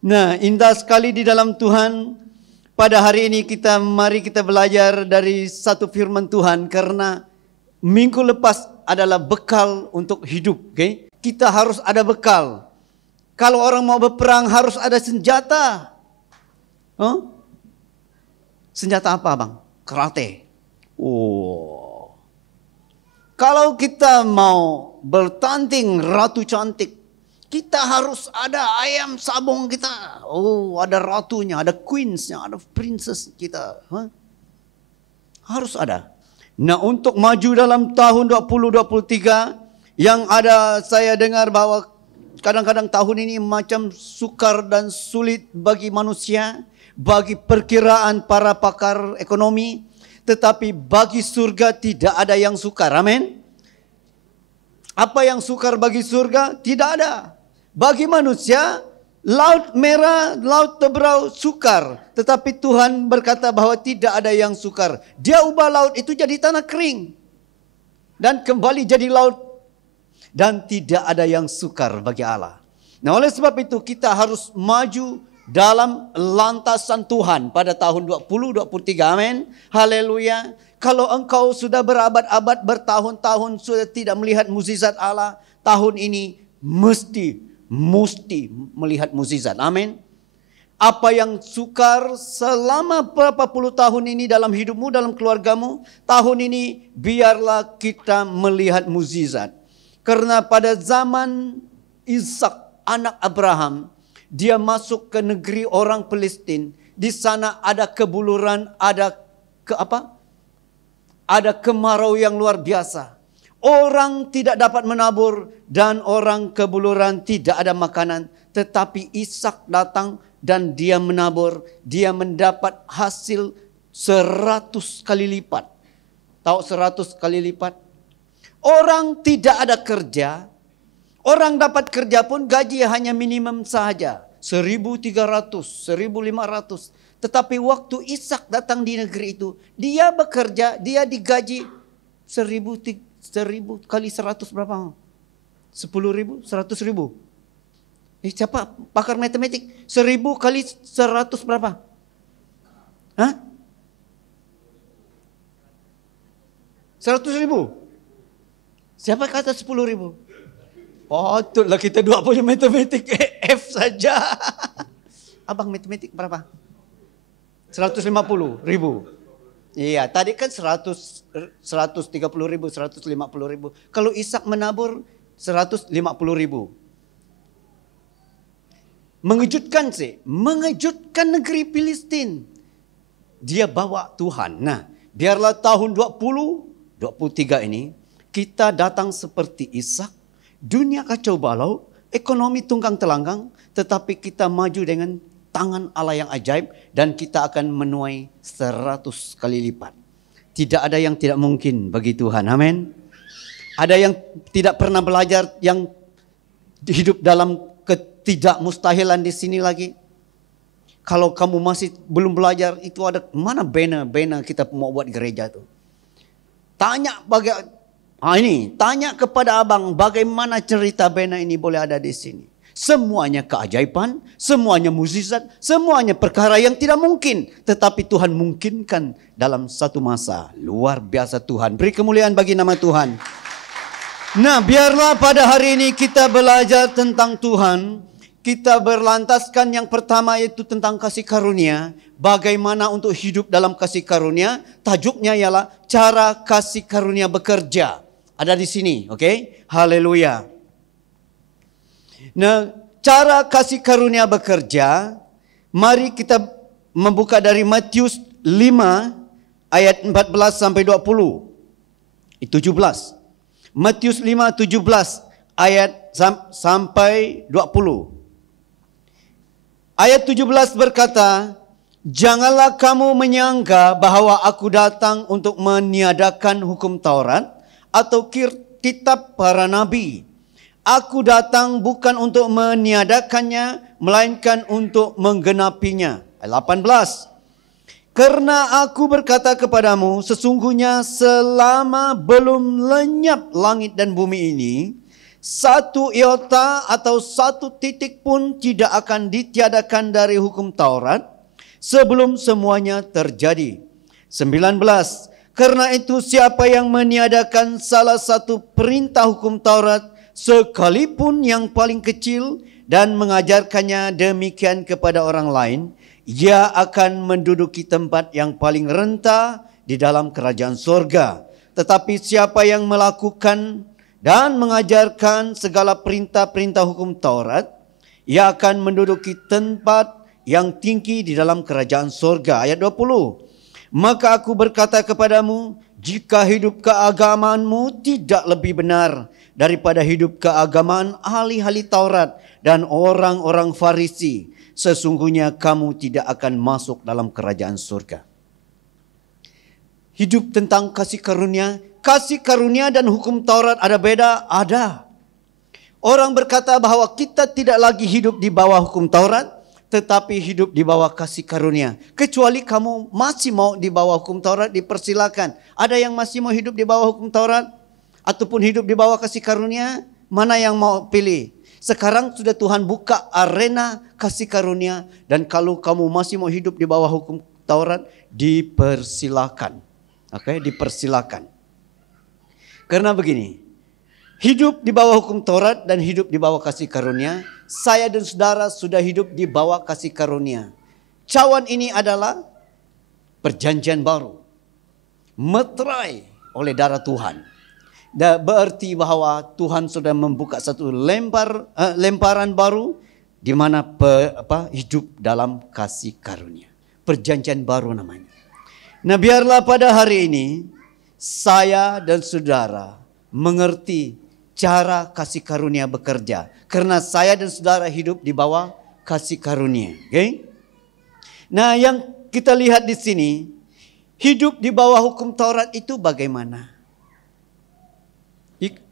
Nah, indah sekali di dalam Tuhan. Pada hari ini mari kita belajar dari satu firman Tuhan, karena minggu lepas adalah bekal untuk hidup. Okay? Kita harus ada bekal. Kalau orang mau berperang harus ada senjata. Senjata apa, Bang? Karate. Oh. Kalau kita mau bertanding ratu cantik, kita harus ada ayam sabung kita. Oh, ada ratunya, ada queensnya, ada princess kita. Harus ada. Nah, untuk maju dalam tahun 2023, yang ada saya dengar bahwa kadang-kadang tahun ini macam sukar dan sulit bagi manusia, bagi perkiraan para pakar ekonomi, tetapi bagi surga tidak ada yang sukar. Amin. Apa yang sukar bagi surga? Tidak ada. Bagi manusia, laut merah, laut teberau sukar. Tetapi Tuhan berkata bahwa tidak ada yang sukar. Dia ubah laut itu jadi tanah kering. Dan kembali jadi laut. Dan tidak ada yang sukar bagi Allah. Nah, oleh sebab itu kita harus maju dalam lantasan Tuhan pada tahun 2023. Amin. Haleluya. Kalau engkau sudah berabad-abad, bertahun-tahun sudah tidak melihat mukjizat Allah, tahun ini mesti melihat mukjizat. Amin. Apa yang sukar selama berapa puluh tahun ini dalam hidupmu, dalam keluargamu, tahun ini biarlah kita melihat mukjizat. Karena pada zaman Ishak, anak Abraham, dia masuk ke negeri orang Palestina. Di sana ada kebuluran, ada kemarau yang luar biasa. Orang tidak dapat menabur dan orang kebuluran tidak ada makanan. Tetapi Ishak datang dan dia menabur. Dia mendapat hasil 100 kali lipat. Tahu 100 kali lipat? Orang tidak ada kerja. Orang dapat kerja pun gaji hanya minimum saja. 1.300, 1.500. Tetapi waktu Ishak datang di negeri itu, dia bekerja, dia digaji 1.000 kali 100 berapa? 10.000, 100.000. Siapa pakar matematik? 1.000 kali 100 berapa? Hah? 100.000? Siapa kata 10.000? Oh, itulah kita dua punya matematik F saja. Abang matematik berapa? 150.000. Iya, tadi kan 130.000, 150.000. Kalau Ishak menabur 150.000. Mengejutkan sih, mengejutkan negeri Palestina. Dia bawa Tuhan. Nah, biarlah tahun 2023 ini kita datang seperti Ishak, dunia kacau balau, ekonomi tunggang telanggang, tetapi kita maju dengan tangan Allah yang ajaib dan kita akan menuai 100 kali lipat. Tidak ada yang tidak mungkin bagi Tuhan. Amin. Ada yang tidak pernah belajar, yang hidup dalam ketidakmustahilan di sini lagi. Kalau kamu masih belum belajar, itu ada mana bena kita mau buat gereja itu. Tanya kepada abang bagaimana cerita bena ini boleh ada di sini. Semuanya keajaiban, semuanya mukjizat, semuanya perkara yang tidak mungkin. Tetapi Tuhan mungkinkan dalam satu masa. Luar biasa Tuhan. Beri kemuliaan bagi nama Tuhan. Nah, biarlah pada hari ini kita belajar tentang Tuhan. Kita berlantaskan yang pertama yaitu tentang kasih karunia. Bagaimana untuk hidup dalam kasih karunia. Tajuknya ialah cara kasih karunia bekerja. Ada di sini, oke? Haleluya. Nah, cara kasih karunia bekerja, mari kita membuka dari Matius 5 ayat 14 sampai 20. 17. Matius 5 17 ayat sampai 20. Ayat 17 berkata, "Janganlah kamu menyangka bahwa aku datang untuk meniadakan hukum Taurat atau kitab para nabi. Aku datang bukan untuk meniadakannya, melainkan untuk menggenapinya." Ayat 18. "Karena aku berkata kepadamu, sesungguhnya selama belum lenyap langit dan bumi ini, Satu iota atau satu titik pun tidak akan ditiadakan dari hukum Taurat sebelum semuanya terjadi. 19. Karena itu siapa yang meniadakan salah satu perintah hukum Taurat sekalipun yang paling kecil dan mengajarkannya demikian kepada orang lain, ia akan menduduki tempat yang paling rendah di dalam kerajaan sorga. Tetapi siapa yang melakukan dan mengajarkan segala perintah-perintah hukum Taurat, ia akan menduduki tempat yang tinggi di dalam kerajaan sorga. Ayat 20. Maka aku berkata kepadamu, jika hidup keagamaanmu tidak lebih benar daripada hidup keagamaan ahli-ahli Taurat dan orang-orang Farisi, sesungguhnya kamu tidak akan masuk dalam kerajaan surga. Hidup tentang kasih karunia dan hukum Taurat ada beda? Ada. Orang berkata bahwa kita tidak lagi hidup di bawah hukum Taurat, tetapi hidup di bawah kasih karunia. Kecuali kamu masih mau di bawah hukum Taurat, dipersilakan. Ada yang masih mau hidup di bawah hukum Taurat? Ataupun hidup di bawah kasih karunia? Mana yang mau pilih? Sekarang sudah Tuhan buka arena kasih karunia. Dan kalau kamu masih mau hidup di bawah hukum Taurat, dipersilakan. Oke, dipersilakan. Karena begini, hidup di bawah hukum Taurat dan hidup di bawah kasih karunia, saya dan saudara sudah hidup di bawah kasih karunia. Cawan ini adalah perjanjian baru, meterai oleh darah Tuhan. Dan berarti bahwa Tuhan sudah membuka satu lemparan baru di mana hidup dalam kasih karunia. Perjanjian baru namanya. Nah, biarlah pada hari ini saya dan saudara mengerti cara kasih karunia bekerja. Karena saya dan saudara hidup di bawah kasih karunia. Okay? Nah, yang kita lihat di sini, hidup di bawah hukum Taurat itu bagaimana?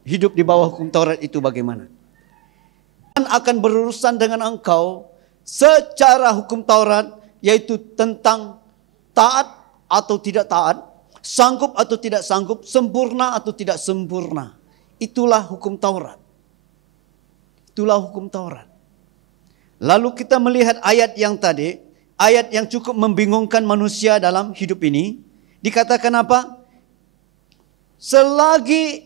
Hidup di bawah hukum Taurat itu bagaimana? Tuhan akan berurusan dengan engkau secara hukum Taurat, yaitu tentang taat atau tidak taat, sanggup atau tidak sanggup, sempurna atau tidak sempurna. Itulah hukum Taurat. Itulah hukum Taurat. Lalu kita melihat ayat yang tadi, ayat yang cukup membingungkan manusia dalam hidup ini. Dikatakan apa? Selagi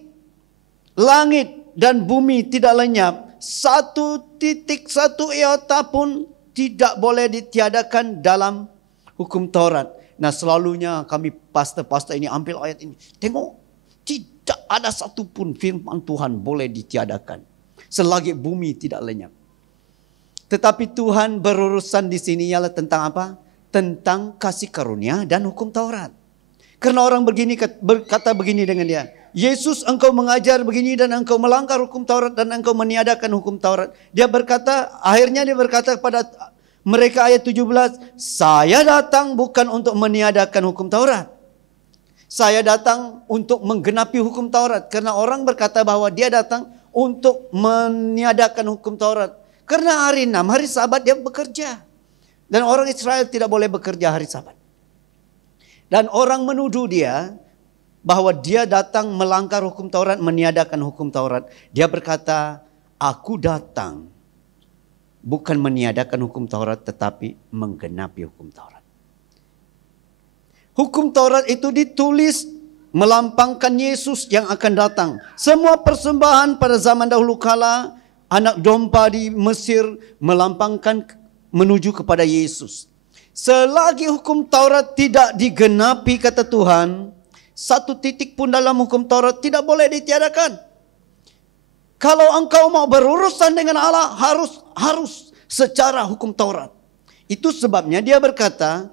langit dan bumi tidak lenyap, satu titik, satu iota pun tidak boleh ditiadakan dalam hukum Taurat. Nah, selalunya kami pastor-pastor ini ambil ayat ini. Tengok, tidak ada satupun firman Tuhan boleh ditiadakan selagi bumi tidak lenyap. Tetapi Tuhan berurusan di sini ialah tentang apa? Tentang kasih karunia dan hukum Taurat. Karena orang berkata begini dengan dia. Yesus, engkau mengajar begini dan engkau melanggar hukum Taurat dan engkau meniadakan hukum Taurat. Akhirnya dia berkata kepada mereka ayat 17, saya datang bukan untuk meniadakan hukum Taurat. Saya datang untuk menggenapi hukum Taurat. Karena orang berkata bahwa dia datang untuk meniadakan hukum Taurat. Karena hari 6, hari Sabat dia bekerja. Dan orang Israel tidak boleh bekerja hari Sabat. Dan orang menuduh dia bahwa dia datang melanggar hukum Taurat, meniadakan hukum Taurat. Dia berkata, aku datang bukan meniadakan hukum Taurat tetapi menggenapi hukum Taurat. Hukum Taurat itu ditulis melampangkan Yesus yang akan datang. Semua persembahan pada zaman dahulu kala, anak domba di Mesir melampangkan menuju kepada Yesus. Selagi hukum Taurat tidak digenapi, kata Tuhan, satu titik pun dalam hukum Taurat tidak boleh ditiadakan. Kalau engkau mau berurusan dengan Allah, harus secara hukum Taurat. Itu sebabnya dia berkata,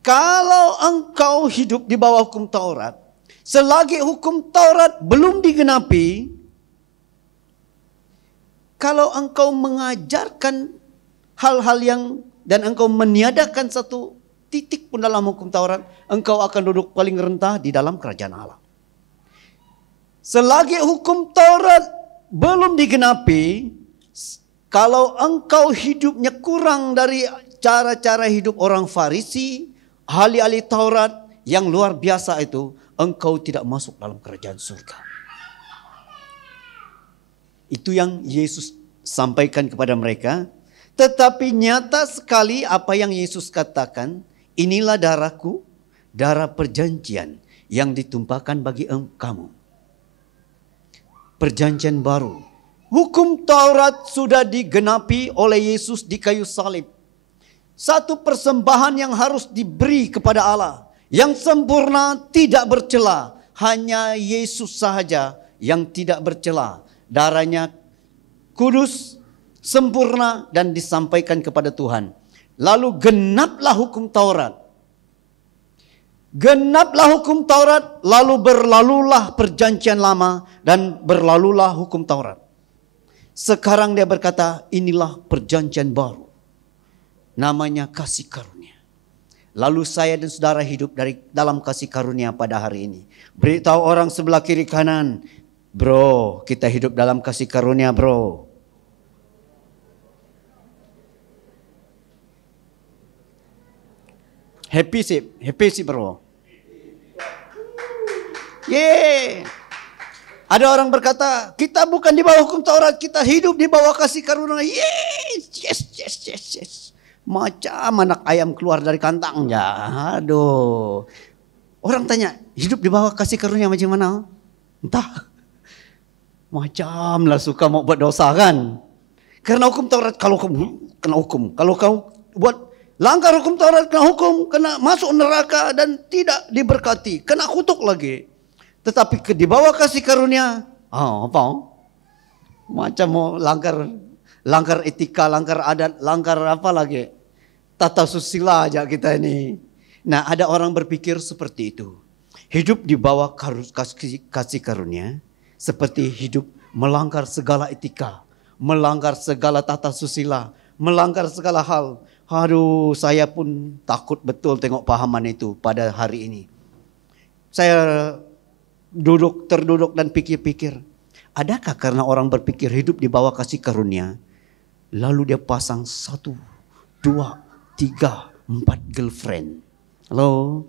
kalau engkau hidup di bawah hukum Taurat, selagi hukum Taurat belum digenapi, kalau engkau mengajarkan hal-hal yang dan engkau meniadakan satu titik pun dalam hukum Taurat, engkau akan duduk paling rendah di dalam kerajaan Allah. Selagi hukum Taurat belum digenapi, kalau engkau hidupnya kurang dari cara-cara hidup orang Farisi, ahli-ahli Taurat yang luar biasa itu, engkau tidak masuk dalam kerajaan surga. Itu yang Yesus sampaikan kepada mereka. Tetapi nyata sekali apa yang Yesus katakan, inilah darahku, darah perjanjian yang ditumpahkan bagi kamu. Perjanjian baru. Hukum Taurat sudah digenapi oleh Yesus di kayu salib. Satu persembahan yang harus diberi kepada Allah. Yang sempurna, tidak bercela. Hanya Yesus sahaja yang tidak bercela. Darahnya kudus, sempurna dan disampaikan kepada Tuhan. Lalu genaplah hukum Taurat. Genaplah hukum Taurat, lalu berlalulah perjanjian lama dan berlalulah hukum Taurat. Sekarang dia berkata, inilah perjanjian baru. Namanya kasih karunia. Lalu saya dan saudara hidup dalam kasih karunia pada hari ini. Beritahu orang sebelah kiri kanan, bro, kita hidup dalam kasih karunia, bro. Happy sih bro. Yeay. Ada orang berkata, kita bukan di bawah hukum Taurat, kita hidup di bawah kasih karunia. Yes. Macam anak ayam keluar dari kandangnya. Aduh. Orang tanya, hidup di bawah kasih karunia macam mana? Entah. Macam lah suka mau buat dosa kan. Karena hukum Taurat, kalau kamu kena hukum. Kalau kamu buat langgar hukum Taurat, kena hukum, kena masuk neraka dan tidak diberkati. Kena kutuk lagi. Tetapi di bawah kasih karunia, apa? Macam mau langgar etika, langgar adat, langgar apa lagi? Tata susila aja kita ini. Nah, ada orang berpikir seperti itu. Hidup di bawah kasih karunia seperti hidup melanggar segala etika, melanggar segala tata susila, melanggar segala hal. Aduh, saya pun takut betul tengok pahaman itu pada hari ini. Saya terduduk dan pikir-pikir. Adakah karena orang berpikir hidup di bawah kasih karunia, lalu dia pasang 1, 2, 3, 4 girlfriend. Halo,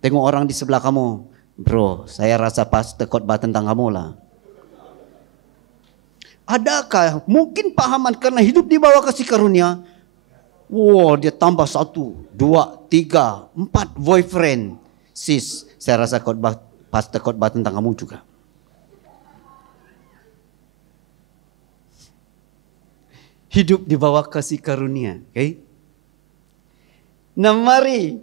tengok orang di sebelah kamu. Bro, saya rasa pas khotbah tentang kamu lah. Adakah mungkin pahaman karena hidup di bawah kasih karunia, dia tambah 1, 2, 3, 4 boyfriend. Sis, saya rasa khotbah tentang kamu juga. Hidup di bawah kasih karunia, okay? Nah mari,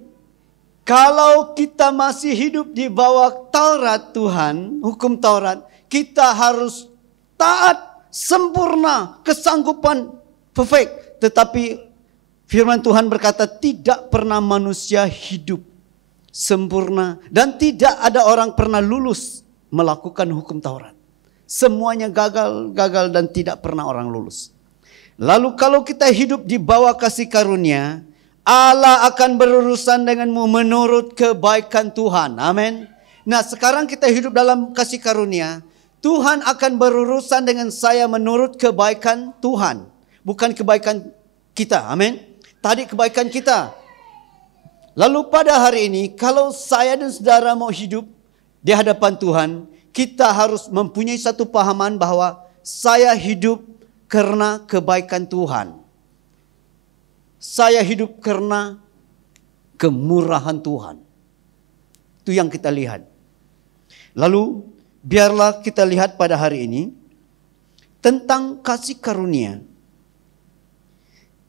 kalau kita masih hidup di bawah Taurat Tuhan, hukum Taurat, kita harus taat, sempurna, kesanggupan, perfect. Tetapi firman Tuhan berkata tidak pernah manusia hidup sempurna dan tidak ada orang pernah lulus melakukan hukum Taurat. Semuanya gagal dan tidak pernah orang lulus. Lalu kalau kita hidup di bawah kasih karunia, Allah akan berurusan denganmu menurut kebaikan Tuhan. Amin. Nah, sekarang kita hidup dalam kasih karunia, Tuhan akan berurusan dengan saya menurut kebaikan Tuhan, bukan kebaikan kita. Amin. Tadi kebaikan kita. Lalu pada hari ini, kalau saya dan saudara mau hidup di hadapan Tuhan, kita harus mempunyai satu pahaman bahwa saya hidup karena kebaikan Tuhan. Saya hidup karena kemurahan Tuhan. Itu yang kita lihat. Lalu biarlah kita lihat pada hari ini tentang kasih karunia.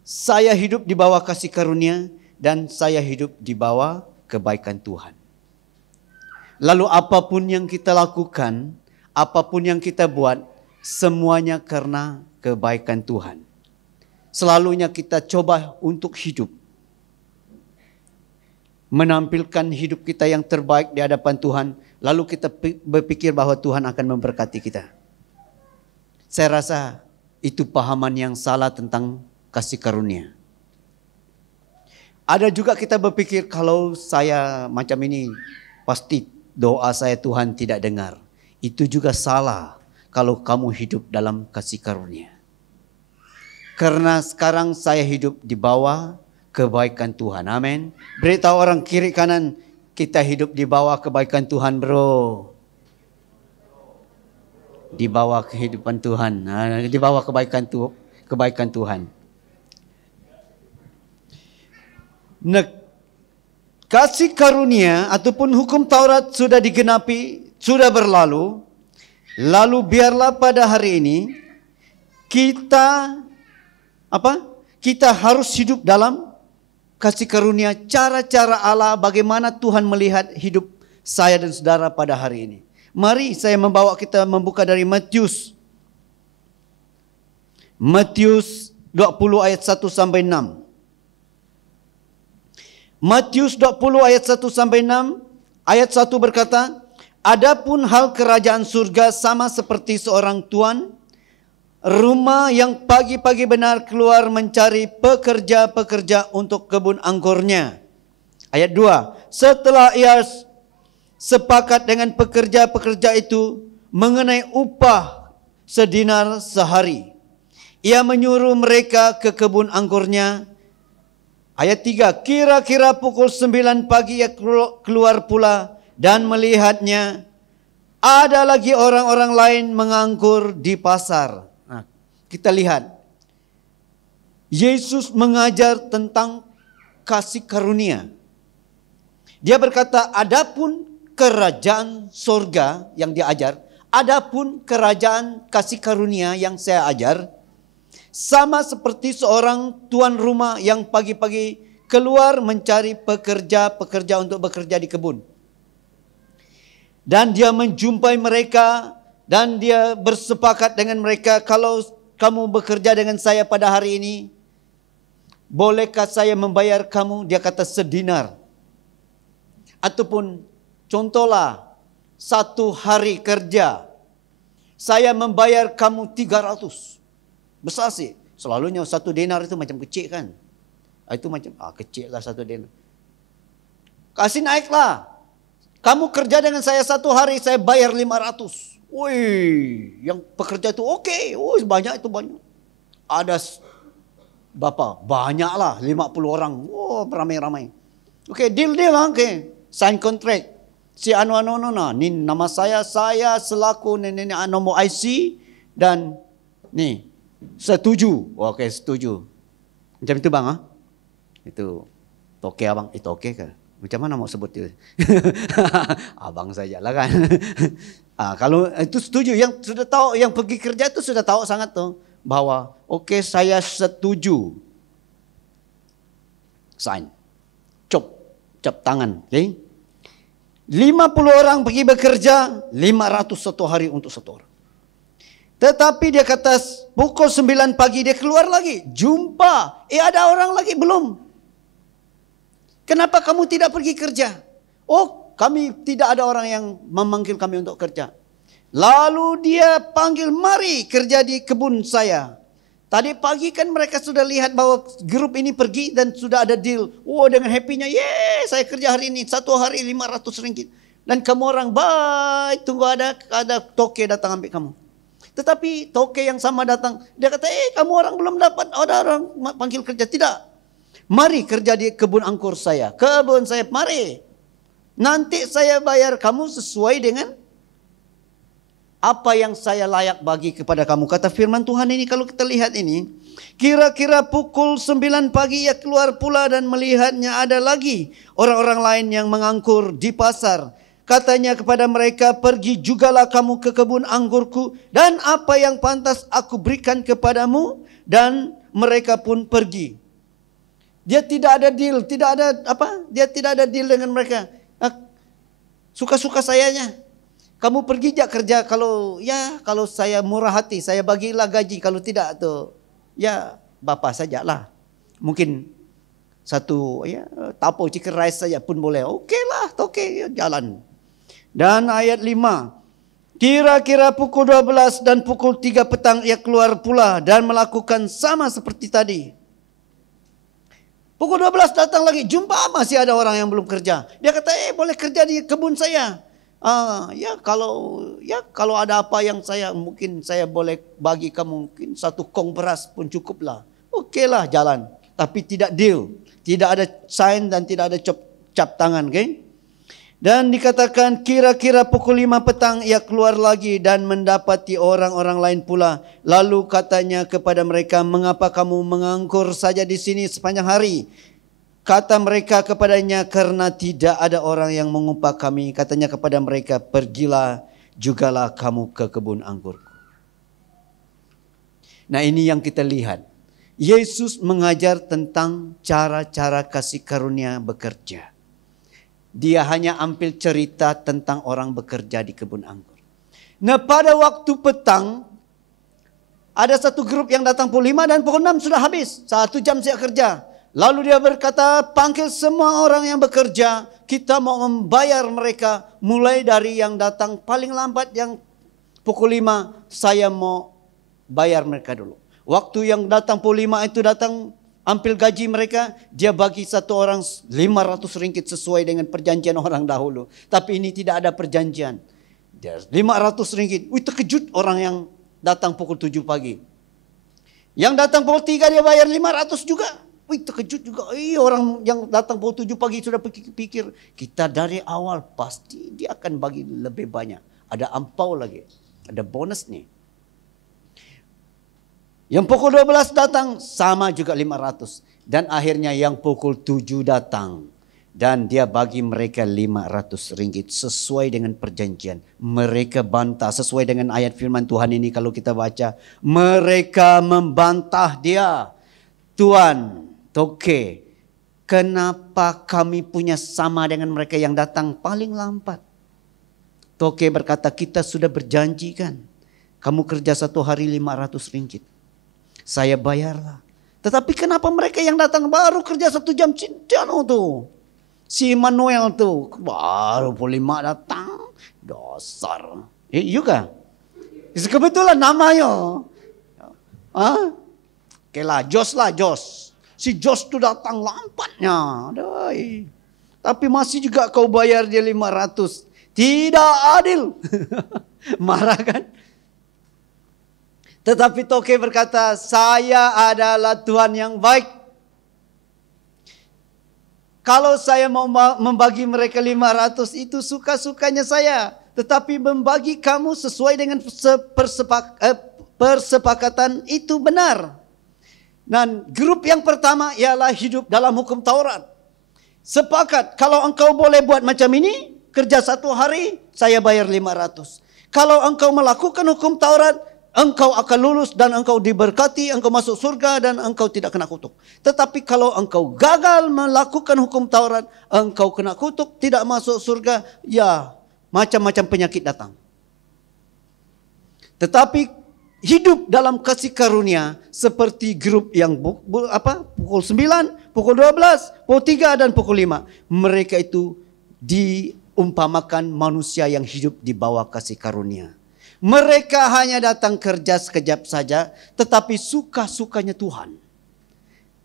Saya hidup di bawah kasih karunia dan saya hidup di bawah kebaikan Tuhan. Lalu apapun yang kita lakukan, apapun yang kita buat, semuanya karena kebaikan Tuhan. Selalunya kita coba untuk hidup, menampilkan hidup kita yang terbaik di hadapan Tuhan. Lalu kita berpikir bahwa Tuhan akan memberkati kita. Saya rasa itu pahaman yang salah tentang kasih karunia. Ada juga kita berpikir kalau saya macam ini pasti doa saya Tuhan tidak dengar. Itu juga salah kalau kamu hidup dalam kasih karunia. Karena sekarang saya hidup di bawah kebaikan Tuhan. Amin. Beritahu orang kiri kanan, kita hidup di bawah kebaikan Tuhan, bro. Di bawah kehidupan Tuhan, di bawah kebaikan Tuhan. Nah, kasih karunia ataupun hukum Taurat sudah digenapi, sudah berlalu. Lalu biarlah pada hari ini kita Kita harus hidup dalam kasih karunia, cara-cara Allah, bagaimana Tuhan melihat hidup saya dan saudara pada hari ini. Mari saya membawa kita membuka dari Matius 20 ayat 1 sampai 6. Matius 20 ayat 1 sampai 6, ayat 1 berkata, "Adapun hal kerajaan surga sama seperti seorang tuan rumah yang pagi-pagi benar keluar mencari pekerja-pekerja untuk kebun anggurnya." Ayat 2, "Setelah ia sepakat dengan pekerja-pekerja itu mengenai upah sedinar sehari, ia menyuruh mereka ke kebun anggurnya." Ayat 3, "Kira-kira pukul 9 pagi ia keluar pula dan melihatnya ada lagi orang-orang lain menganggur di pasar." Nah, kita lihat Yesus mengajar tentang kasih karunia. Dia berkata, adapun kerajaan surga yang dia ajar, adapun kerajaan kasih karunia yang saya ajar, sama seperti seorang tuan rumah yang pagi-pagi keluar mencari pekerja-pekerja untuk bekerja di kebun. Dan dia menjumpai mereka dan dia bersepakat dengan mereka, "Kalau kamu bekerja dengan saya pada hari ini, bolehkah saya membayar kamu?" Dia kata sedinar. Ataupun contohlah 1 hari kerja, saya membayar kamu 300. Besar sih. Selalunya 1 dinar itu macam kecil kan. Itu macam kecil lah 1 dinar. Kasih naiklah. Kamu kerja dengan saya 1 hari, saya bayar 500. Wih, yang pekerja itu oke. Banyak itu banyak. Ada berapa? Banyak lah, 50 orang. Ramai-ramai. Oke, deal lah. Oke, sign contract. Si anu, ni nama saya selaku nomor IC dan nih setuju. Oke, setuju. Macam itu bang, Itu toke abang, itu oke kan? Macam mana mau sebut itu? Abang saja lah kan. Kalau itu setuju, yang sudah tahu, yang pergi kerja itu sudah tahu sangat tuh bahwa oke, saya setuju. Sign, cap tangan, oke? 50 orang pergi bekerja, 500 1 hari untuk 1 orang. Tetapi dia kata pukul 9 pagi dia keluar lagi. Jumpa. Ada orang lagi belum. "Kenapa kamu tidak pergi kerja?" "Oh, kami tidak ada orang yang memanggil kami untuk kerja." Lalu dia panggil, "Mari kerja di kebun saya." Tadi pagi kan mereka sudah lihat bahwa grup ini pergi dan sudah ada deal. Dengan happy-nya, saya kerja hari ini 1 hari 500 ringgit. Dan kamu orang baik, tunggu ada toke datang ambil kamu. Tetapi toke yang sama datang, dia kata, "Kamu orang belum dapat, ada orang panggil kerja." "Tidak, mari kerja di kebun anggur saya. Kebun saya, mari. Nanti saya bayar kamu sesuai dengan apa yang saya layak bagi kepada kamu." Kata firman Tuhan ini, kalau kita lihat ini, kira-kira pukul 9 pagi ia keluar pula dan melihatnya ada lagi orang-orang lain yang menganggur di pasar. Katanya kepada mereka, "Pergi jugalah kamu ke kebun anggurku, dan apa yang pantas aku berikan kepadamu." Dan mereka pun pergi. Dia tidak ada deal, Dia tidak ada deal dengan mereka. Suka-suka sayanya. Kamu pergi aja kerja, kalau saya murah hati, saya bagilah gaji. Kalau tidak tuh, Bapak sajalah. Mungkin 1 tapo chicken rice saja pun boleh. Oke lah, jalan. Dan ayat 5, kira-kira pukul 12 dan pukul 3 petang ia keluar pula dan melakukan sama seperti tadi. Pukul 12 datang lagi, jumpa masih ada orang yang belum kerja. Dia kata, boleh kerja di kebun saya. Kalau ada apa yang mungkin saya boleh bagi kamu, mungkin 1 kong beras pun cukup lah. Oke lah, jalan. Tapi tidak deal, tidak ada sign dan tidak ada cap tangan, okay? Dan dikatakan kira-kira pukul 5 petang ia keluar lagi dan mendapati orang-orang lain pula. Lalu katanya kepada mereka, mengapa kamu menganggur saja di sini sepanjang hari? Kata mereka kepadanya, karena tidak ada orang yang mengupah kami. Katanya kepada mereka, pergilah jugalah kamu ke kebun anggurku. Nah, ini yang kita lihat. Yesus mengajar tentang cara-cara kasih karunia bekerja. Dia hanya ambil cerita tentang orang bekerja di kebun anggur. Nah, pada waktu petang, ada satu grup yang datang pukul 5 dan pukul 6 sudah habis. 1 jam saya kerja. Lalu dia berkata, panggil semua orang yang bekerja. Kita mau membayar mereka mulai dari yang datang paling lambat yang pukul 5. Saya mau bayar mereka dulu. Waktu yang datang pukul 5 itu datang, ambil gaji mereka, dia bagi satu orang 500 ringgit sesuai dengan perjanjian orang dahulu. Tapi ini tidak ada perjanjian. Dia 500 ringgit. Wih, terkejut orang yang datang pukul 7 pagi. Yang datang pukul 3 dia bayar 500 juga. Wih, terkejut juga. Orang yang datang pukul 7 pagi sudah pikir, kita dari awal pasti dia akan bagi lebih banyak. Ada ampau lagi, ada bonus nih. Yang pukul 12 datang sama juga 500. Dan akhirnya yang pukul 7 datang. Dan dia bagi mereka 500 ringgit sesuai dengan perjanjian. Mereka bantah sesuai dengan ayat firman Tuhan ini kalau kita baca. Mereka membantah dia. Tuhan, Toke, kenapa kami punya sama dengan mereka yang datang paling lambat? Toke berkata, kita sudah berjanji kan. Kamu kerja 1 hari 500 ringgit. Saya bayarlah. Tetapi kenapa mereka yang datang baru kerja 1 jam cincano tuh. Si Manuel tuh baru pukul 5 datang. Dasar. Juga. Kebetulan namanya. Oke lah, Jos lah, Jos. Si Jos tuh datang lambatnya. Doi. Tapi masih juga kau bayar dia 500. Tidak adil. Marah kan? Tetapi Toke berkata, saya adalah Tuhan yang baik. Kalau saya mau membagi mereka 500 itu suka-sukanya saya. Tetapi membagi kamu sesuai dengan persepakatan itu benar. Dan grup yang pertama ialah hidup dalam hukum Taurat. Sepakat, kalau engkau boleh buat macam ini, kerja 1 hari, saya bayar 500. Kalau engkau melakukan hukum Taurat, engkau akan lulus dan engkau diberkati, engkau masuk surga dan engkau tidak kena kutuk. Tetapi kalau engkau gagal melakukan hukum Taurat, engkau kena kutuk, tidak masuk surga, ya macam-macam penyakit datang. Tetapi hidup dalam kasih karunia seperti grup yang pukul 9, pukul 12, pukul 3 dan pukul 5. Mereka itu diumpamakan manusia yang hidup di bawah kasih karunia. Mereka hanya datang kerja sekejap saja, tetapi suka-sukanya Tuhan.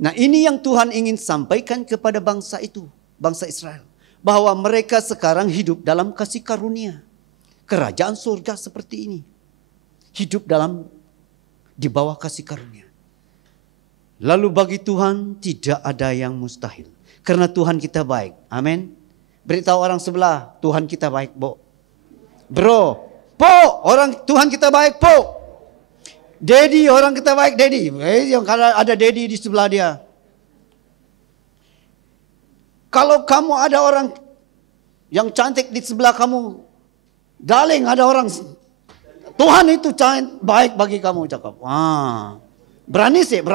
Nah, ini yang Tuhan ingin sampaikan kepada bangsa itu, bangsa Israel. Bahwa mereka sekarang hidup dalam kasih karunia. Kerajaan surga seperti ini. Hidup di bawah kasih karunia. Lalu bagi Tuhan tidak ada yang mustahil. Karena Tuhan kita baik. Amin. Beritahu orang sebelah, Tuhan kita baik, Bro. Po, orang Tuhan kita baik, Po. Daddy, orang kita baik, Daddy. Yang kalau ada Daddy di sebelah dia. Kalau kamu ada orang yang cantik di sebelah kamu, darling, ada orang Tuhan itu baik bagi kamu, cakap. Berani sih.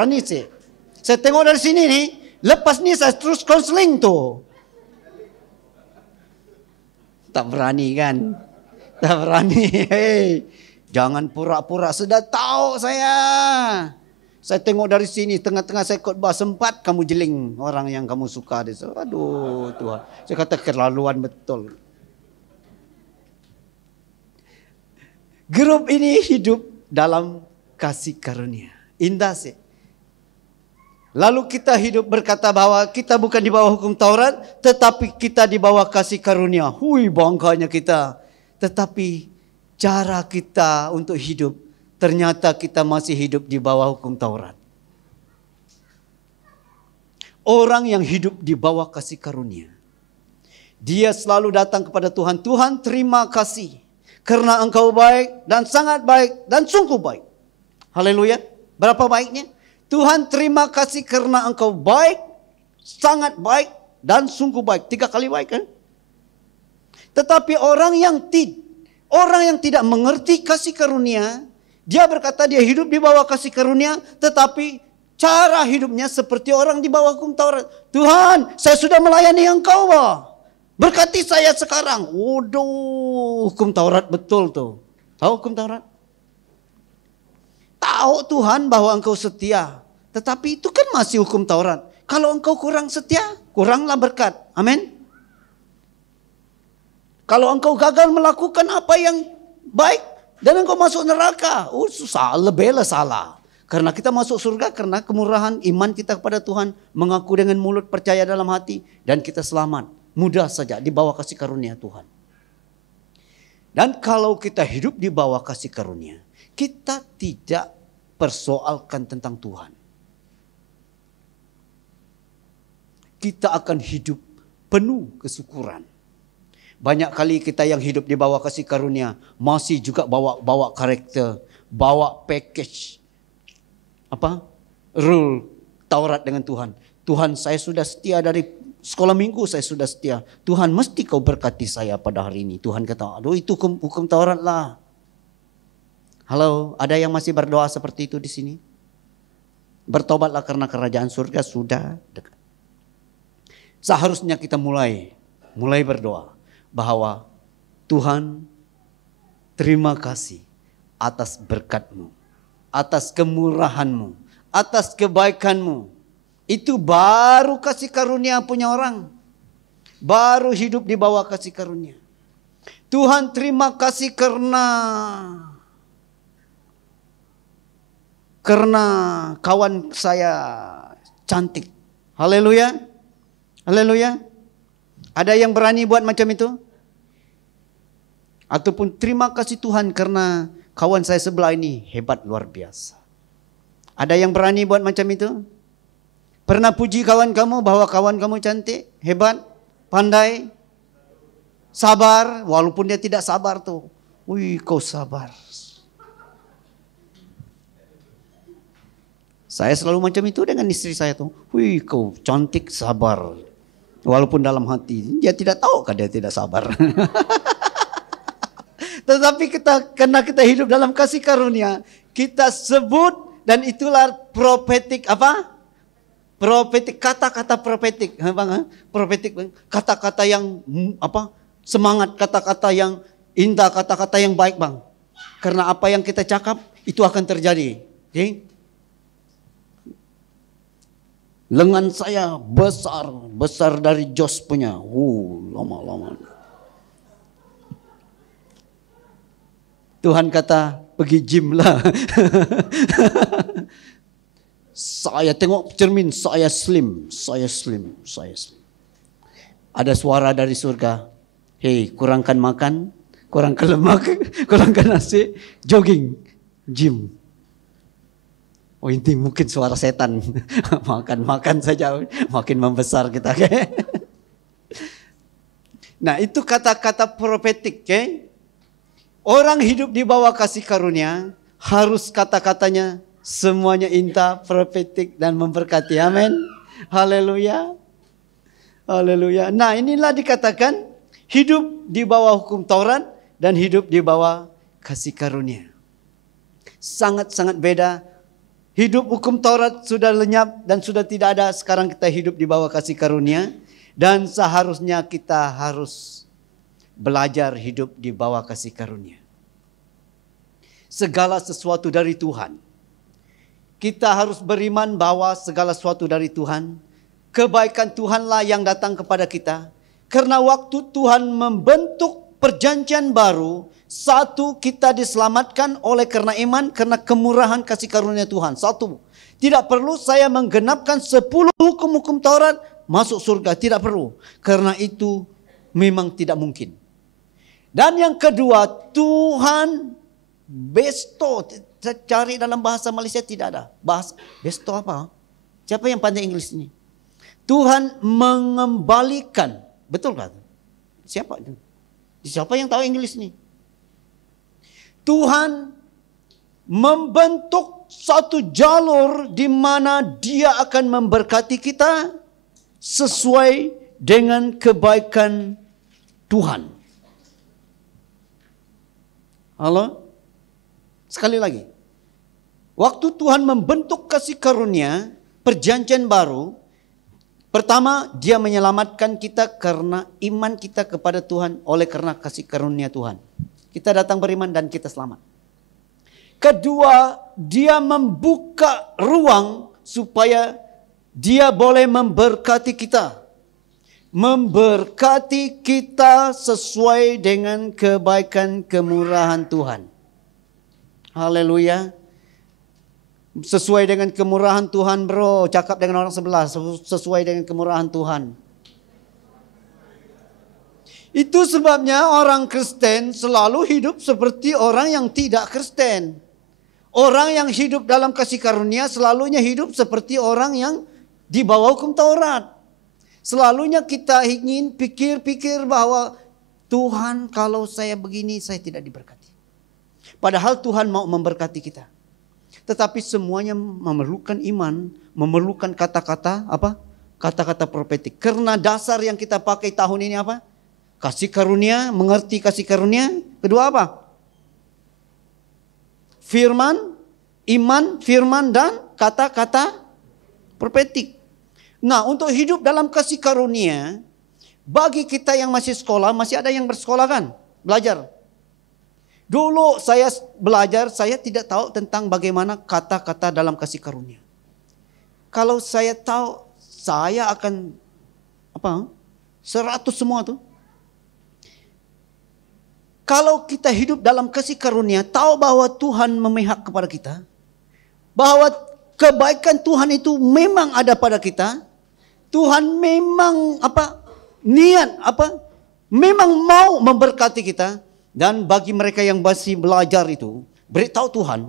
Saya tengok dari sini nih, lepas nih saya terus konseling tuh. Tak berani kan? Tak berani. Hey, jangan pura-pura. Sudah tahu saya. Saya tengok dari sini. Tengah-tengah saya khotbah. Sempat kamu jeling orang yang kamu suka. Aduh Tuhan. Saya kata keterlaluan betul. Grup ini hidup dalam kasih karunia. Indah sih. Lalu kita hidup berkata bahwa kita bukan di bawah hukum Taurat. Tetapi kita di bawah kasih karunia. Hui, bangganya kita. Tetapi cara kita untuk hidup, ternyata kita masih hidup di bawah hukum Taurat. Orang yang hidup di bawah kasih karunia, Dia selalu datang kepada Tuhan. Tuhan, terima kasih karena Engkau baik dan sangat baik dan sungguh baik. Haleluya. Berapa baiknya? Tuhan, terima kasih karena Engkau baik, sangat baik dan sungguh baik. 3 kali baik kan? Tetapi orang yang tidak mengerti kasih karunia, dia berkata dia hidup di bawah kasih karunia, tetapi cara hidupnya seperti orang di bawah hukum Taurat. Tuhan, saya sudah melayani Engkau, berkati saya sekarang. Waduh, hukum Taurat betul tuh. Tahu hukum Taurat? Tahu Tuhan bahwa Engkau setia, tetapi itu kan masih hukum Taurat. Kalau engkau kurang setia, kuranglah berkat. Amin. Kalau engkau gagal melakukan apa yang baik dan engkau masuk neraka, susah, lebihlah salah. Karena kita masuk surga karena kemurahan iman kita kepada Tuhan, mengaku dengan mulut, percaya dalam hati, dan kita selamat. Mudah saja di bawah kasih karunia Tuhan. Dan kalau kita hidup di bawah kasih karunia, kita tidak persoalkan tentang Tuhan. Kita akan hidup penuh kesyukuran. Banyak kali kita yang hidup di bawah kasih karunia masih juga bawa karakter, bawa package. Rule Taurat dengan Tuhan. Tuhan, saya sudah setia dari sekolah minggu, saya sudah setia. Tuhan, mesti kau berkati saya pada hari ini. Tuhan kata, aduh itu hukum Taurat lah. Halo, ada yang masih berdoa seperti itu di sini? Bertobatlah karena kerajaan surga sudah dekat. Seharusnya kita mulai berdoa bahwa Tuhan, terima kasih atas berkat-Mu, atas kemurahan-Mu, atas kebaikan-Mu. Itu baru kasih karunia punya orang. Baru hidup di bawah kasih karunia. Tuhan, terima kasih karena kawan saya cantik. Haleluya. Haleluya. Ada yang berani buat macam itu? Ataupun terima kasih Tuhan karena kawan saya sebelah ini hebat luar biasa. Ada yang berani buat macam itu? Pernah puji kawan kamu bahwa kawan kamu cantik, hebat, pandai, sabar, walaupun dia tidak sabar tuh. Wih, kau sabar. Saya selalu macam itu dengan istri saya tuh. Wih, kau cantik, sabar. Walaupun dalam hati dia tidak tahu kan dia tidak sabar. Tetapi karena kita hidup dalam kasih karunia, kita sebut dan itulah profetik Profetik, kata-kata profetik, profetik, kata-kata yang semangat, kata-kata yang indah, kata-kata yang baik, Bang. Karena apa yang kita cakap itu akan terjadi. Okay? Lengan saya besar dari Jos punya. Lama-lama. Tuhan kata, pergi gym lah. Saya tengok cermin, saya slim. Ada suara dari surga. Hei, kurangkan makan, kurangkan lemak, kurangkan nasi, jogging, gym. Oh, ini mungkin suara setan. Makan saja, makin membesar kita. Nah, itu kata-kata profetik. Okay? Orang hidup di bawah kasih karunia harus kata-katanya semuanya indah, profetik dan memberkati. Amin. Haleluya. Haleluya. Nah, inilah dikatakan hidup di bawah hukum Taurat dan hidup di bawah kasih karunia. Sangat-sangat beda. Hidup hukum Taurat sudah lenyap dan sudah tidak ada. Sekarang kita hidup di bawah kasih karunia. Dan seharusnya kita harus belajar hidup di bawah kasih karunia. Segala sesuatu dari Tuhan. Kita harus beriman bahwa segala sesuatu dari Tuhan. Kebaikan Tuhanlah yang datang kepada kita. Karena waktu Tuhan membentuk perjanjian baru. Satu, kita diselamatkan oleh karena iman, karena kemurahan kasih karunia Tuhan. Satu, tidak perlu saya menggenapkan 10 hukum-hukum Taurat masuk surga. Tidak perlu. Karena itu memang tidak mungkin. Dan yang kedua, Tuhan besto. Saya cari dalam bahasa Malaysia tidak ada. Bahasa besto apa? Siapa yang pandai Inggris ini? Tuhan mengembalikan. Betul kan? Siapa? Siapa yang tahu Inggris nih? Tuhan membentuk satu jalur di mana Dia akan memberkati kita sesuai dengan kebaikan Tuhan. Halo? Sekali lagi. Waktu Tuhan membentuk kasih karunia, perjanjian baru, pertama Dia menyelamatkan kita karena iman kita kepada Tuhan oleh karena kasih karunia Tuhan. Kita datang beriman dan kita selamat. Kedua, Dia membuka ruang supaya Dia boleh memberkati kita. Memberkati kita sesuai dengan kebaikan kemurahan Tuhan. Haleluya. Sesuai dengan kemurahan Tuhan, bro. Cakap dengan orang sebelah, sesuai dengan kemurahan Tuhan. Itu sebabnya orang Kristen selalu hidup seperti orang yang tidak Kristen. Orang yang hidup dalam kasih karunia selalunya hidup seperti orang yang di bawah hukum Taurat. Selalunya kita ingin pikir-pikir bahwa Tuhan, kalau saya begini saya tidak diberkati. Padahal Tuhan mau memberkati kita. Tetapi semuanya memerlukan iman, memerlukan kata-kata apa? Kata-kata profetik. Karena dasar yang kita pakai tahun ini apa? Kasih karunia, mengerti kasih karunia. Kedua apa? Firman, iman, firman dan kata-kata profetik. Nah, untuk hidup dalam kasih karunia, bagi kita yang masih sekolah, masih ada yang bersekolah kan? Belajar. Dulu saya belajar, saya tidak tahu tentang bagaimana kata-kata dalam kasih karunia. Kalau saya tahu, saya akan 100 semua tuh. Kalau kita hidup dalam kasih karunia, tahu bahwa Tuhan memihak kepada kita, bahwa kebaikan Tuhan itu memang ada pada kita, Tuhan memang memang mau memberkati kita. Dan bagi mereka yang masih belajar itu, beritahu Tuhan,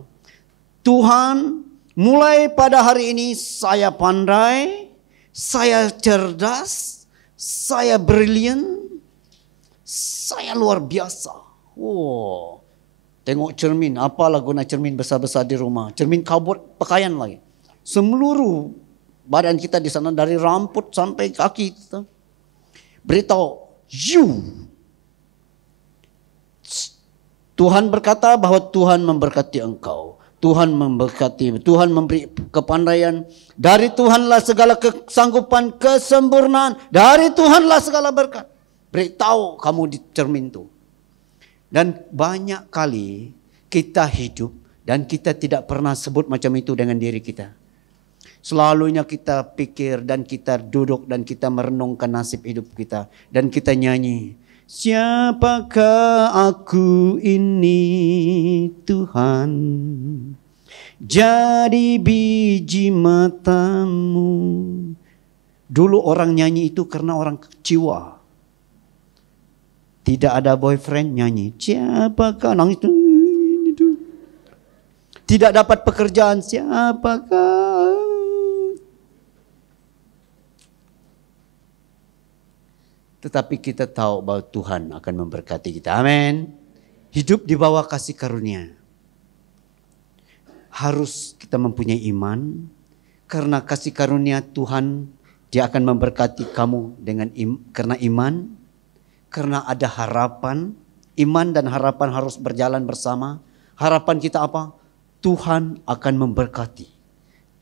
Tuhan, mulai pada hari ini saya pandai, saya cerdas, saya brilian, saya luar biasa. Wow. Tengok cermin, apalah guna cermin besar-besar di rumah. Cermin kabut pakaian lagi. Seluruh badan kita di sana dari rambut sampai kaki. Beritahu, Tuhan berkata bahwa Tuhan memberkati engkau. Tuhan memberkati, Tuhan memberi kepandaian. Dari Tuhanlah segala kesanggupan, kesempurnaan. Dari Tuhanlah segala berkat. Beritahu kamu di cermin itu. Dan banyak kali kita hidup dan kita tidak pernah sebut macam itu dengan diri kita. Selalunya kita pikir dan kita duduk dan kita merenungkan nasib hidup kita. Dan kita nyanyi. Siapakah aku ini Tuhan, jadi biji matamu. Dulu orang nyanyi itu karena orang kecewa. Tidak ada boyfriend nyanyi. Siapakah nangis itu. Tidak dapat pekerjaan. Siapakah. Tetapi kita tahu bahwa Tuhan akan memberkati kita. Amin. Hidup di bawah kasih karunia. Harus kita mempunyai iman. Karena kasih karunia Tuhan, Dia akan memberkati kamu dengan karena iman. Karena ada harapan. Iman dan harapan harus berjalan bersama. Harapan kita apa? Tuhan akan memberkati.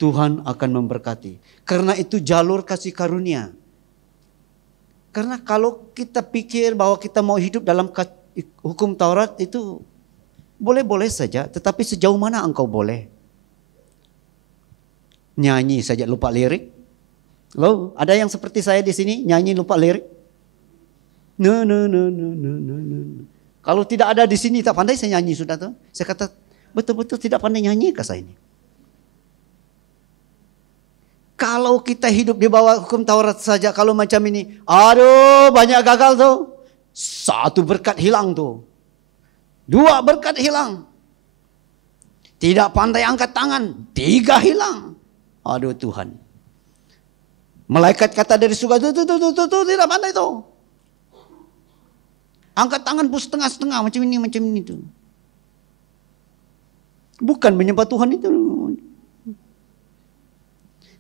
Tuhan akan memberkati. Karena itu jalur kasih karunia. Karena kalau kita pikir bahwa kita mau hidup dalam hukum Taurat itu boleh-boleh saja. Tetapi sejauh mana engkau boleh? Nyanyi saja lupa lirik. Loh, ada yang seperti saya di sini nyanyi lupa lirik? No. Kalau tidak ada di sini tak pandai saya nyanyi sudah tuh. Saya kata betul-betul tidak pandai nyanyi kah saya ini? Kalau kita hidup di bawah hukum Taurat saja, kalau macam ini, aduh banyak gagal tuh. 1 berkat hilang tuh. 2 berkat hilang. Tidak pandai angkat tangan, 3 hilang. Aduh Tuhan. Malaikat kata dari surga, tuh tidak pandai tuh. Angkat tangan pun setengah-setengah macam ini tuh. Bukan menyembah Tuhan itu.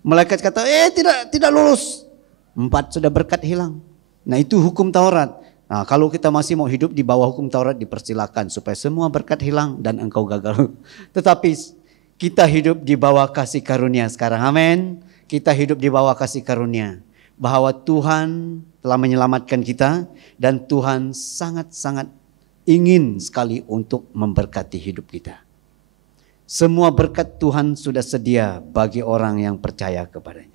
Malaikat kata, tidak lulus. 4 sudah berkat hilang. Nah itu hukum Taurat. Nah kalau kita masih mau hidup di bawah hukum Taurat, dipersilakan supaya semua berkat hilang dan engkau gagal. Tetapi kita hidup di bawah kasih karunia sekarang. Amin. Kita hidup di bawah kasih karunia. Bahwa Tuhan telah menyelamatkan kita dan Tuhan sangat-sangat ingin sekali untuk memberkati hidup kita. Semua berkat Tuhan sudah sedia bagi orang yang percaya kepadanya.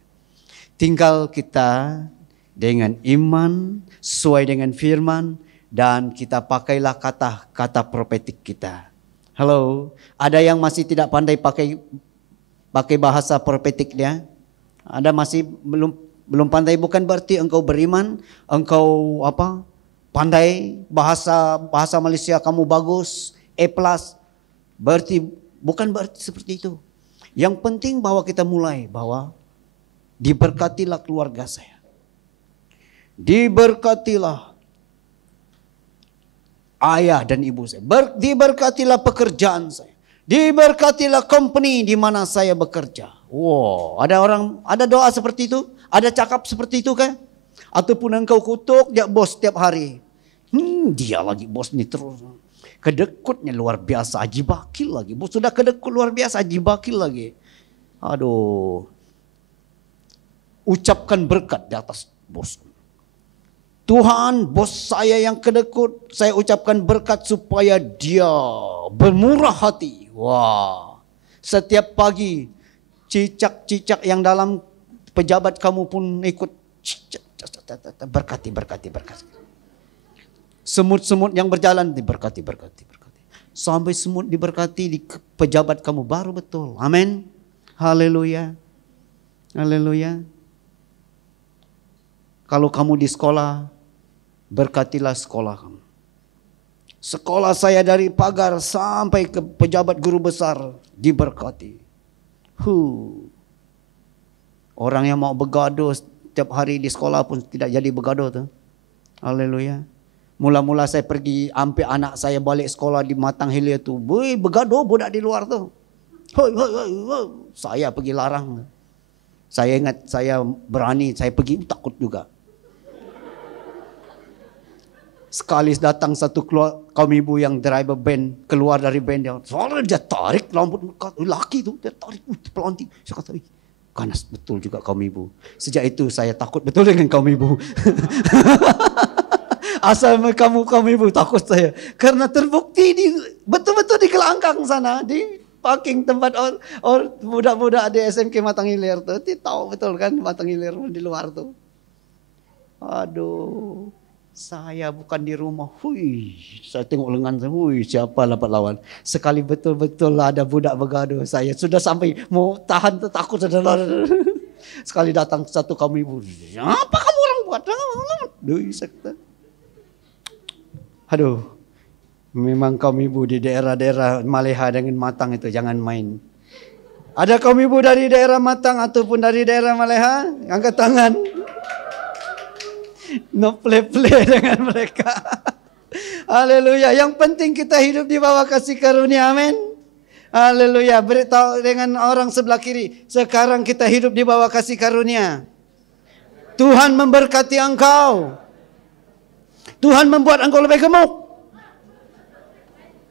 Tinggal kita dengan iman, sesuai dengan firman, dan kita pakailah kata-kata profetik kita. Halo, ada yang masih tidak pandai pakai bahasa profetik dia? Ada masih belum pandai, bukan berarti engkau beriman, engkau pandai bahasa Malaysia kamu bagus, A+. Bukan berarti seperti itu. Yang penting bahwa kita mulai bahwa diberkatilah keluarga saya. Diberkatilah ayah dan ibu saya. Diberkatilah pekerjaan saya. Diberkatilah company di mana saya bekerja. Wow, ada doa seperti itu? Ada cakap seperti itu kan? Ataupun engkau kutuk dia bos setiap hari. Dia lagi bos nih terus. Kedekutnya luar biasa, Haji Bakil lagi. Bos sudah kedekut luar biasa, Haji Bakil lagi. Aduh. Ucapkan berkat di atas bos. Tuhan, bos saya yang kedekut, saya ucapkan berkat supaya dia bermurah hati. Wah. Setiap pagi cicak-cicak yang dalam pejabat kamu pun ikut berkati. Semut-semut yang berjalan diberkati. Sampai semut diberkati di pejabat kamu baru betul. Amin. Haleluya. Kalau kamu di sekolah, berkatilah sekolah kamu. Sekolah saya dari pagar sampai ke pejabat guru besar diberkati. Orang yang mau begaduh setiap hari di sekolah pun tidak jadi begaduh tuh. Haleluya. Mula-mula saya pergi sampai anak saya balik sekolah di Matang Hilir tuh. Begaduh budak di luar tuh. Saya pergi larang. Saya ingat saya berani, saya pergi takut juga. Sekali datang satu kaum ibu yang driver band keluar dari band dia. Soalnya dia tarik rambut laki tu, dia tarik pelanting. Saya kata, ganas betul juga kaum ibu. Sejak itu saya takut betul dengan kaum ibu. Asal kamu ibu takut saya. Karena terbukti betul-betul di Kelangkang sana. Di parking tempat budak-budak di SMK Matang Hilir tuh. Dia tahu betul kan Matang Hilir di luar tuh. Aduh. Saya bukan di rumah. Saya tengok lengan saya. Siapa dapat lawan. Sekali betul-betul ada budak bergaduh. Saya sudah sampai mau tahan takut. Sekali datang satu kaum ibu. Apa kamu orang buat? Aduh, memang kaum ibu di daerah-daerah Maleha dengan Matang itu jangan main. Ada kaum ibu dari daerah Matang ataupun dari daerah Maleha? Angkat tangan. No play-play dengan mereka. Haleluya. Yang penting kita hidup di bawah kasih karunia. Amin. Haleluya. Beritahu dengan orang sebelah kiri. Sekarang kita hidup di bawah kasih karunia. Tuhan memberkati engkau. Tuhan membuat engkau lebih gemuk.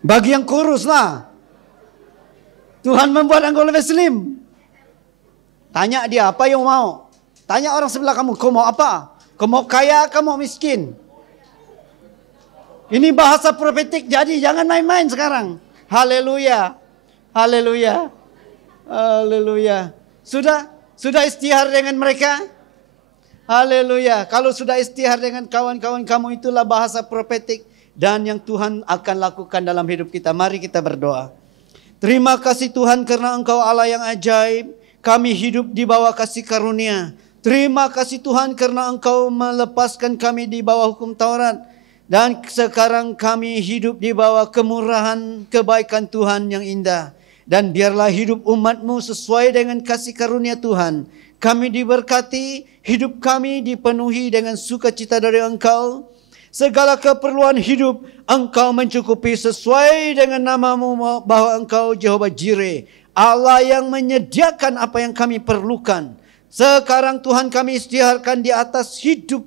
Bagi yang kurus lah. Tuhan membuat engkau lebih slim. Tanya dia apa yang mau. Tanya orang sebelah kamu, kau mau apa? Kau mau kaya, kau mau miskin? Ini bahasa profetik, jadi jangan main-main sekarang. Haleluya. Haleluya. Haleluya. Sudah istihar dengan mereka? Haleluya. Kalau sudah istihar dengan kawan-kawan kamu, itulah bahasa profetik dan yang Tuhan akan lakukan dalam hidup kita. Mari kita berdoa. Terima kasih Tuhan karena Engkau Allah yang ajaib. Kami hidup di bawah kasih karunia. Terima kasih Tuhan karena Engkau melepaskan kami di bawah hukum Taurat. Dan sekarang kami hidup di bawah kemurahan kebaikan Tuhan yang indah. Dan biarlah hidup umat-Mu sesuai dengan kasih karunia Tuhan. Kami diberkati, hidup kami dipenuhi dengan sukacita dari Engkau. segala keperluan hidup Engkau mencukupi sesuai dengan nama-Mu bahwa Engkau Jehovah Jireh, Allah yang menyediakan apa yang kami perlukan. Sekarang Tuhan kami isytiharkan di atas hidup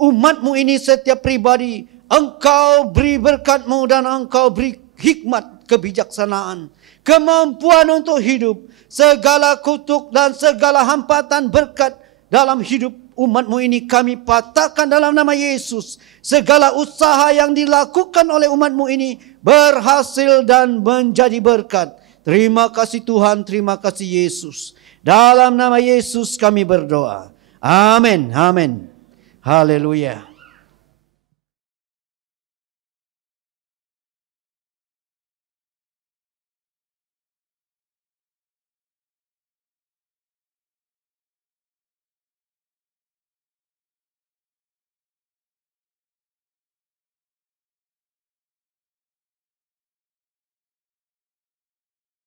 umat-Mu ini setiap pribadi. Engkau beri berkat-Mu dan Engkau beri hikmat, kebijaksanaan, kemampuan untuk hidup. Segala kutuk dan segala hambatan berkat dalam hidup umat-Mu ini kami patahkan dalam nama Yesus. Segala usaha yang dilakukan oleh umat-Mu ini berhasil dan menjadi berkat. Terima kasih Tuhan, terima kasih Yesus. Dalam nama Yesus kami berdoa. Amin, amin. Haleluya.